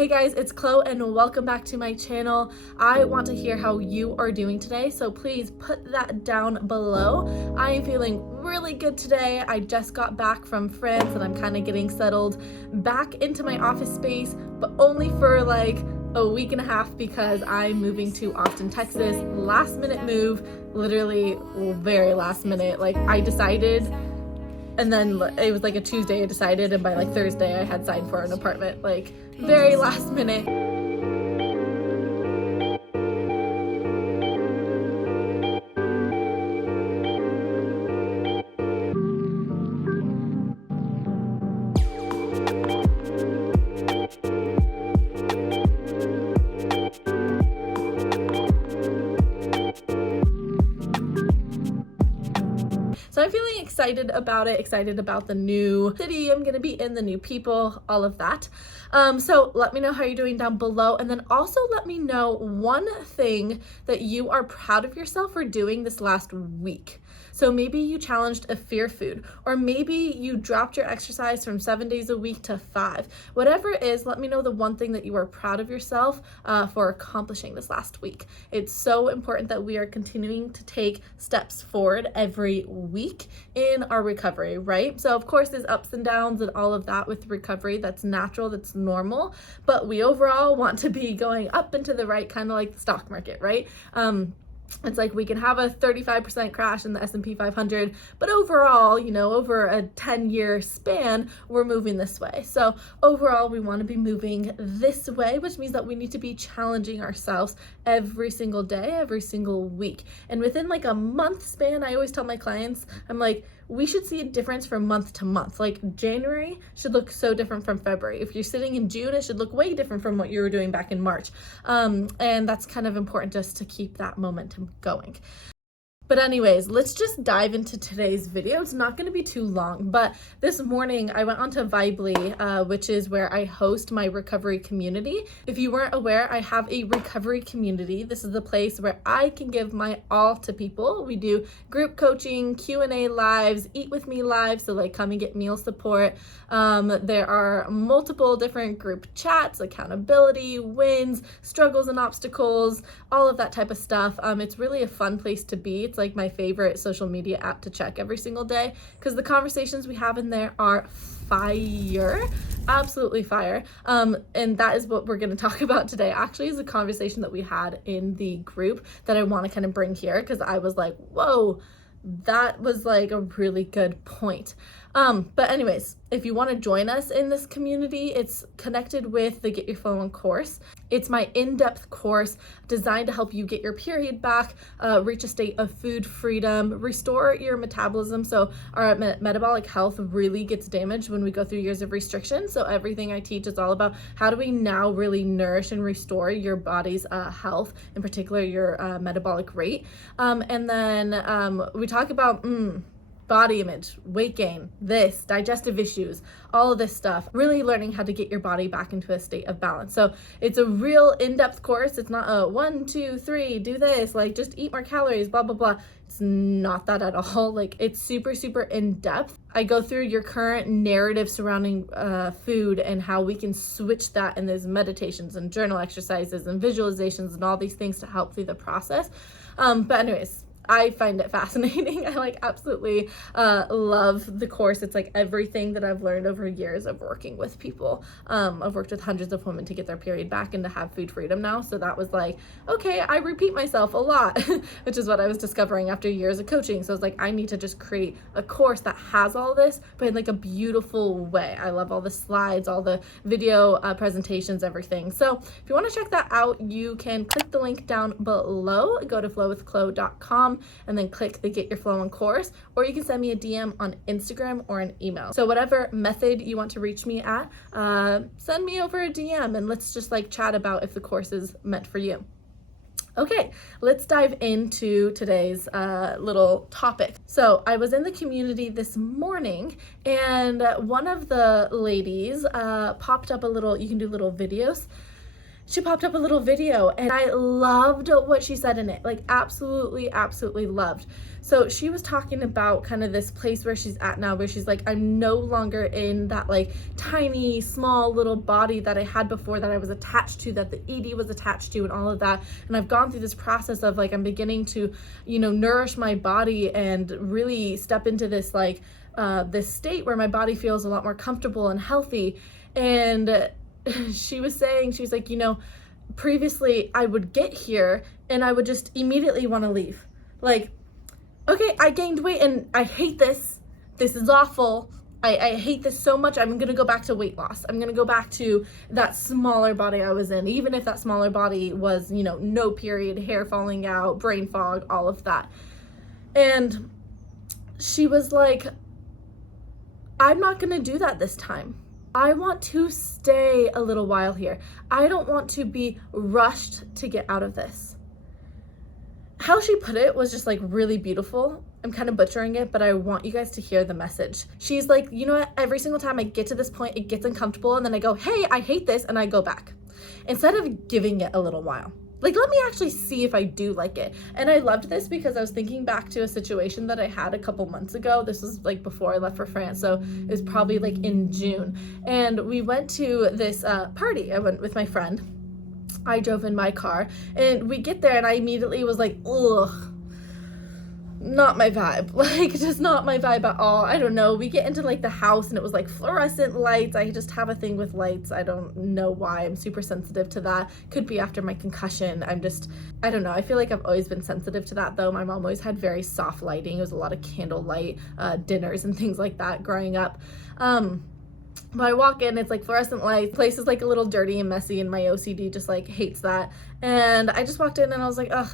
Hey guys, it's Chloe and welcome back to my channel. I want to hear how you are doing today, so please put that down below. I am feeling really good today. I just got back from France and I'm kind of getting settled back into my office space, but only for like a week and a half because I'm moving to Austin, Texas. Last minute move, literally very last minute. Like I decided, and then it was like a Tuesday I decided, and by like Thursday I had signed for an apartment, like very last minute. So I'm feeling excited about it, excited about the new city I'm gonna be in, the new people, all of that. So let me know how you're doing down below, and then also let me know one thing that you are proud of yourself for doing this last week. So maybe you challenged a fear food, or maybe you dropped your exercise from 7 days a week to 5. Whatever it is, let me know the one thing that you are proud of yourself for accomplishing this last week. It's so important that we are continuing to take steps forward every week in our recovery, right? So of course there's ups and downs and all of that with recovery. That's natural, that's normal, but we overall want to be going up and to the right, kind of like the stock market, right? It's like we can have a 35% crash in the S&P 500, but overall, you know, over a 10-year span, we're moving this way. So overall, we want to be moving this way, which means that we need to be challenging ourselves every single day, every single week. And within like a month span, I always tell my clients, I'm like, we should see a difference from month to month. Like January should look so different from February. If you're sitting in June, it should look way different from what you were doing back in March. And that's kind of important just to keep that momentum going. But anyways, let's just dive into today's video. It's not going to be too long, but this morning I went onto Vibely, which is where I host my recovery community. If you weren't aware, I have a recovery community. This is the place where I can give my all to people. We do group coaching, Q&A lives, eat with me live, so like come and get meal support. There are multiple different group chats, accountability, wins, struggles and obstacles, all of that type of stuff. It's really a fun place to be. It's like my favorite social media app to check every single day because the conversations we have in there are fire, absolutely fire. And that is what we're going to talk about today. Actually, is a conversation that we had in the group that I want to kind of bring here because I was like, whoa, that was like a really good point. But anyways, if you want to join us in this community, it's connected with the Get Your Flow On course. It's my in-depth course designed to help you get your period back, reach a state of food freedom, restore your metabolism. So our metabolic health really gets damaged when we go through years of restriction. So everything I teach is all about how do we now really nourish and restore your body's health, in particular your metabolic rate. And then we talk about body image, weight gain, this, digestive issues, all of this stuff, really learning how to get your body back into a state of balance. So it's a real in-depth course. It's not a 1, 2, 3, do this, like just eat more calories, blah, blah, blah. It's not that at all. Like it's super, super in-depth. I go through your current narrative surrounding food and how we can switch that in those meditations and journal exercises and visualizations and all these things to help through the process. But anyways, I find it fascinating. I like absolutely love the course. It's like everything that I've learned over years of working with people. I've worked with hundreds of women to get their period back and to have food freedom now. So that was like, okay, I repeat myself a lot, which is what I was discovering after years of coaching. So I was like, I need to just create a course that has all this, but in like a beautiful way. I love all the slides, all the video presentations, everything. So if you want to check that out, you can click the link down below, go to flowwithchlo.com, and then click the Get Your Flow On course, or you can send me a DM on Instagram or an email. So whatever method you want to reach me at, send me over a DM and let's just like chat about if the course is meant for you. Okay, let's dive into today's little topic. So I was in the community this morning and one of the ladies popped up a little, you can do little videos. she popped up a little video and I loved what she said in it, like absolutely, absolutely loved. So she was talking about kind of this place where she's at now, where she's like, I'm no longer in that like tiny, small little body that I had before, that I was attached to, that the ED was attached to and all of that. And I've gone through this process of like, I'm beginning to, you know, nourish my body and really step into this like, this state where my body feels a lot more comfortable and healthy. And she was saying, she was like, you know, previously I would get here and I would just immediately want to leave. Like, okay, I gained weight and I hate this. This is awful. I hate this so much. I'm going to go back to weight loss. I'm going to go back to that smaller body I was in, even if that smaller body was, you know, no period, hair falling out, brain fog, all of that. And she was like, I'm not going to do that this time. I want to stay a little while here. I don't want to be rushed to get out of this. How she put it was just like really beautiful. I'm kind of butchering it, but I want you guys to hear the message. She's like, you know what? Every single time I get to this point, it gets uncomfortable. And then I go, hey, I hate this. And I go back instead of giving it a little while. Like, let me actually see if I do like it. And I loved this because I was thinking back to a situation that I had a couple months ago. This was like before I left for France. So it was probably like in June. And we went to this party. I went with my friend. I drove in my car and we get there and I immediately was like, ugh, not my vibe. Like, just not my vibe at all. I don't know. We get into like the house and it was like fluorescent lights. I just have a thing with lights. I don't know why. I'm super sensitive to that. Could be after my concussion. I don't know. I feel like I've always been sensitive to that though. My mom always had very soft lighting. It was a lot of candlelight dinners and things like that growing up. But I walk in, it's like fluorescent lights. Place is like a little dirty and messy and my OCD just like hates that. And I just walked in and I was like, ugh,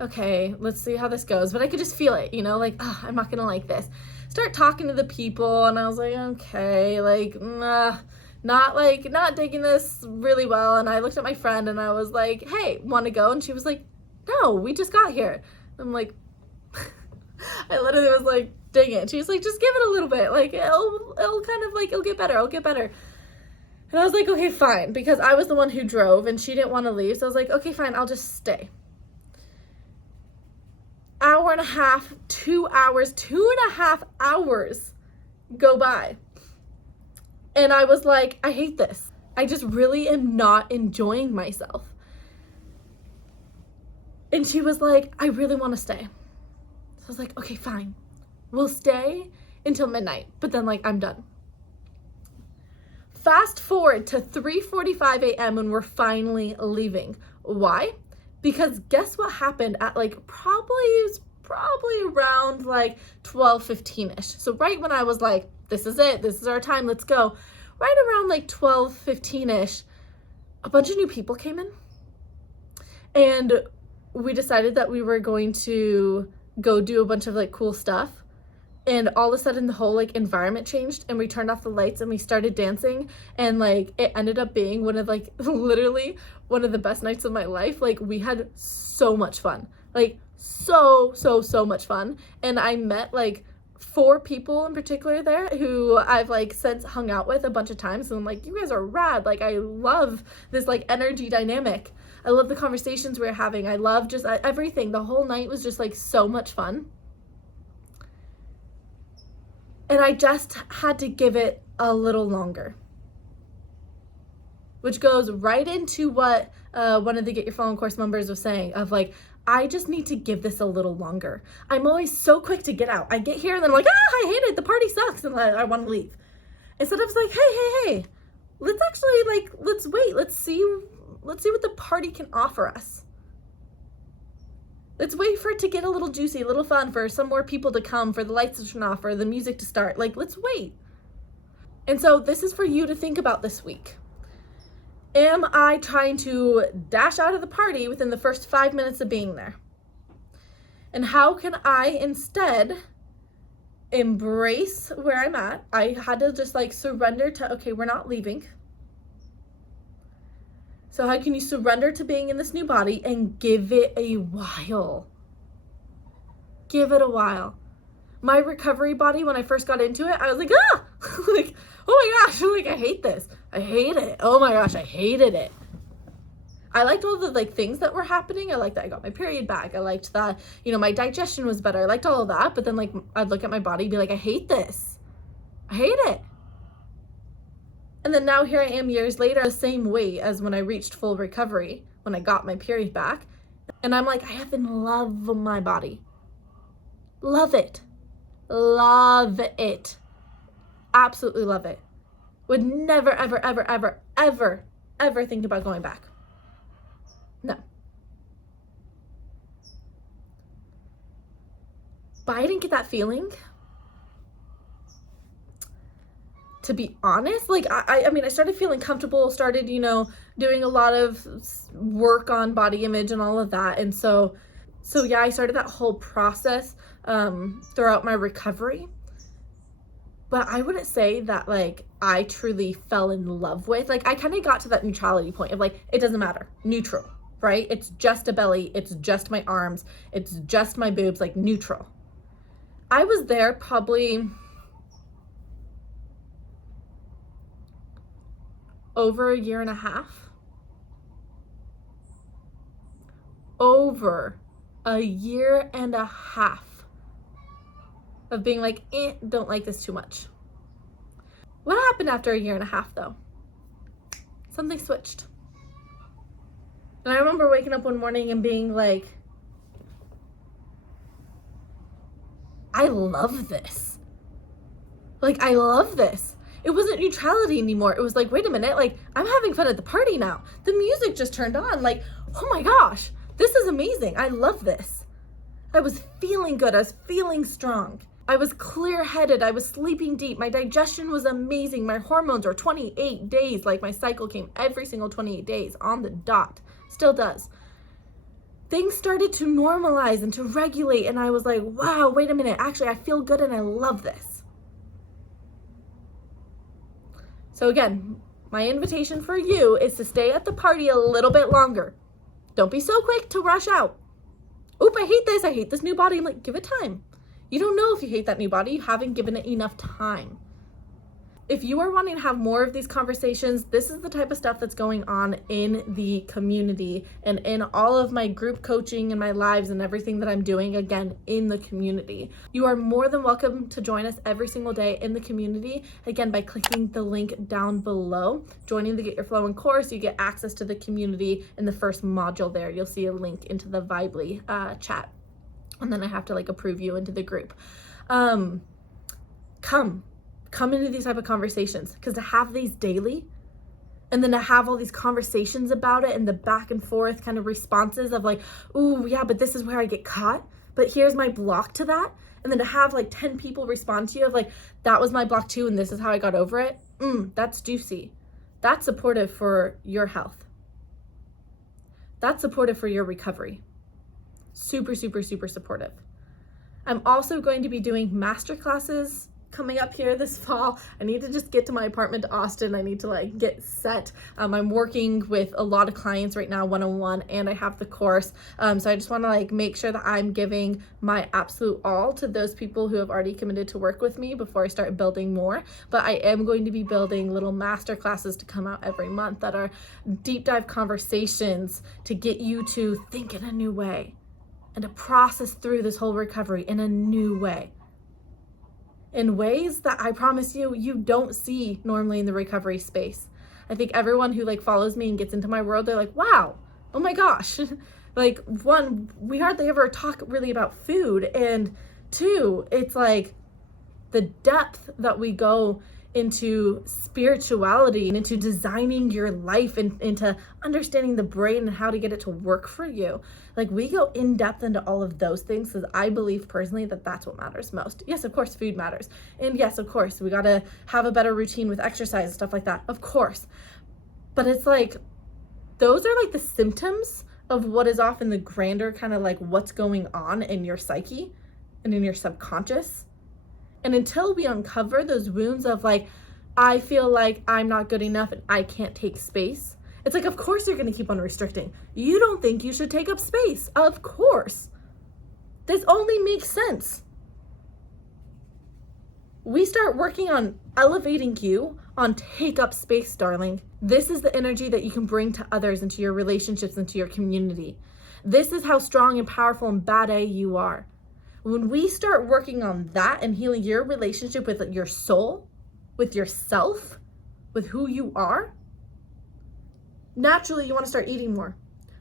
okay, let's see how this goes. But I could just feel it, you know, like, ugh, I'm not gonna like this. Start talking to the people and I was like, okay, like, not digging this really well. And I looked at my friend and I was like, hey, wanna go? And she was like, no, we just got here. I'm like, I literally was like, dang it. She was like, just give it a little bit. Like, it'll kind of like, it'll get better. And I was like, okay, fine. Because I was the one who drove and she didn't want to leave. So I was like, okay, fine. I'll just stay. Hour and a half, 2 hours, 2.5 hours go by. And I was like, I hate this. I just really am not enjoying myself. And she was like, I really want to stay. So I was like, okay, fine. We'll stay until midnight, but then like I'm done. Fast forward to 3:45 a.m. when we're finally leaving. Why? Because guess what happened at like probably around like 12:15ish. So right when I was like, this is it, this is our time, let's go. Right around like 12:15ish, a bunch of new people came in. And we decided that we were going to go do a bunch of like cool stuff. And all of a sudden the whole like environment changed and we turned off the lights and we started dancing and like it ended up being one of like literally one of the best nights of my life. Like we had so much fun, like so much fun. And I met like 4 people in particular there who I've like since hung out with a bunch of times. And I'm like, you guys are rad. Like I love this like energy dynamic. I love the conversations we were having. I love just everything. The whole night was just like so much fun. And I just had to give it a little longer. Which goes right into what one of the Get Your Following course members was saying of like, I just need to give this a little longer. I'm always so quick to get out. I get here and then I'm like, I hate it. The party sucks. And I want to leave. Instead of like, hey, let's actually like, let's wait. Let's see what the party can offer us. Let's wait for it to get a little juicy, a little fun, for some more people to come, for the lights to turn off, for the music to start. Like, let's wait. And so this is for you to think about this week. Am I trying to dash out of the party within the first 5 minutes of being there? And how can I instead embrace where I'm at? I had to just like surrender to, okay, we're not leaving. So how can you surrender to being in this new body and give it a while? Give it a while. My recovery body, when I first got into it, I was like, like, oh my gosh, like I hate this. I hate it. Oh my gosh, I hated it. I liked all the like things that were happening. I liked that I got my period back. I liked that, you know, my digestion was better. I liked all of that. But then like I'd look at my body and be like, I hate this. I hate it. And then now here I am years later, the same weight as when I reached full recovery, when I got my period back. And I'm like, I have in love with my body. Love it. Love it. Absolutely love it. Would never, ever, ever, ever, ever, ever think about going back. No. But I didn't get that feeling. To be honest, like I mean, I started feeling comfortable, started, you know, doing a lot of work on body image and all of that. And so yeah, I started that whole process throughout my recovery. But I wouldn't say that like I truly fell in love with, like I kind of got to that neutrality point of like, it doesn't matter, neutral, right? It's just a belly, it's just my arms, it's just my boobs, like neutral. I was there probably over a year and a half. Over a year and a half of being like, don't like this too much. What happened after a year and a half though? Something switched. And I remember waking up one morning and being like, I love this. Like, I love this. It wasn't neutrality anymore. It was like, wait a minute, like I'm having fun at the party now. The music just turned on. Like, oh my gosh, this is amazing. I love this. I was feeling good. I was feeling strong. I was clear-headed. I was sleeping deep. My digestion was amazing. My hormones were 28 days. Like my cycle came every single 28 days on the dot. Still does. Things started to normalize and to regulate. And I was like, wow, wait a minute. Actually, I feel good and I love this. So again, my invitation for you is to stay at the party a little bit longer. Don't be so quick to rush out. Oop, I hate this. I hate this new body. I'm like, give it time. You don't know if you hate that new body. You haven't given it enough time. If you are wanting to have more of these conversations, this is the type of stuff that's going on in the community and in all of my group coaching and my lives and everything that I'm doing, again, in the community. You are more than welcome to join us every single day in the community, again, by clicking the link down below. Joining the Get Your Flow In course, you get access to the community in the first module there. You'll see a link into the Vibely chat. And then I have to like approve you into the group. Come into these type of conversations, because to have these daily and then to have all these conversations about it and the back and forth kind of responses of like, ooh, yeah, but this is where I get caught, but here's my block to that. And then to have like 10 people respond to you of like, that was my block too, and this is how I got over it. That's juicy. That's supportive for your health. That's supportive for your recovery. Super, super, super supportive. I'm also going to be doing masterclasses coming up here this fall. I need to just get to my apartment to Austin. I need to like get set. I'm working with a lot of clients right now one-on-one, and I have the course. So I just want to like make sure that I'm giving my absolute all to those people who have already committed to work with me before I start building more. But I am going to be building little master classes to come out every month that are deep dive conversations to get you to think in a new way and to process through this whole recovery in a new way. In ways that I promise you don't see normally in the recovery space. I think everyone who like follows me and gets into my world, they're like, wow, oh my gosh. Like, one, we hardly ever talk really about food. And two, it's like the depth that we go into spirituality and into designing your life and into understanding the brain and how to get it to work for you. Like, we go in depth into all of those things because I believe personally that that's what matters most. Yes, of course, food matters. And yes, of course, we got to have a better routine with exercise and stuff like that. Of course. But it's like, those are like the symptoms of what is often the grander kind of like what's going on in your psyche and in your subconscious. And until we uncover those wounds of like, I feel like I'm not good enough and I can't take space. It's like, of course you're going to keep on restricting. You don't think you should take up space. Of course. This only makes sense. We start working on elevating you on take up space, darling. This is the energy that you can bring to others, into your relationships, into your community. This is how strong and powerful and badass you are. When we start working on that and healing your relationship with your soul, with yourself, with who you are, naturally you want to start eating more.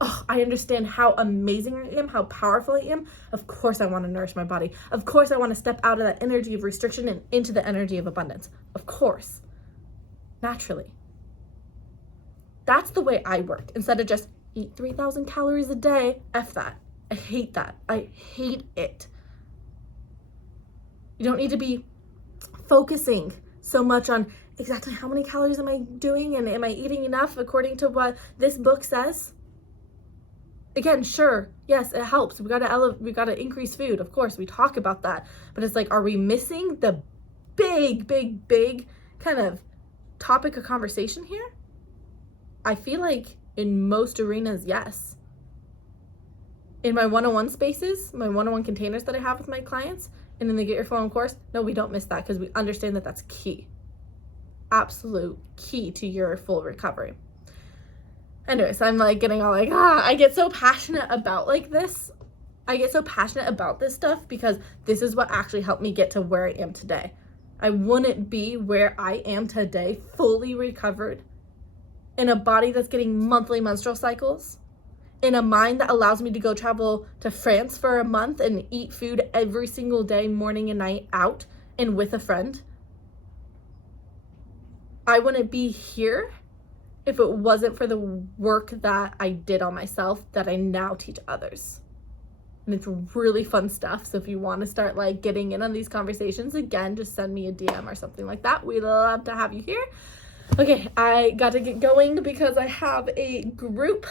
Oh, I understand how amazing I am, how powerful I am. Of course I want to nourish my body. Of course I want to step out of that energy of restriction and into the energy of abundance. Of course. Naturally. That's the way I work. Instead of just eat 3,000 calories a day, F that. I hate that. I hate it. You don't need to be focusing so much on exactly how many calories am I doing and am I eating enough according to what this book says. Again, sure, yes, it helps. We gotta increase food. Of course, we talk about that. But it's like, are we missing the big kind of topic of conversation here? I feel like in most arenas, yes. In my one-on-one spaces, my one-on-one containers that I have with my clients, and in the Get Your Flow On course, no, we don't miss that because we understand that that's key. Absolute key to your full recovery. Anyways, I'm like getting all like, I get so passionate about like this. I get so passionate about this stuff because this is what actually helped me get to where I am today. I wouldn't be where I am today, fully recovered, in a body that's getting monthly menstrual cycles, in a mind that allows me to go travel to France for a month and eat food every single day, morning and night, out and with a friend. I wouldn't be here if it wasn't for the work that I did on myself that I now teach others. And it's really fun stuff. So if you want to start like getting in on these conversations, again, just send me a DM or something like that. We'd love to have you here. Okay, I got to get going because I have a group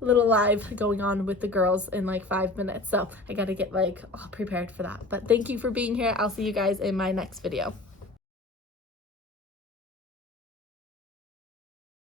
little live going on with the girls in like 5 minutes. So I got to get like all prepared for that. But thank you for being here. I'll see you guys in my next video.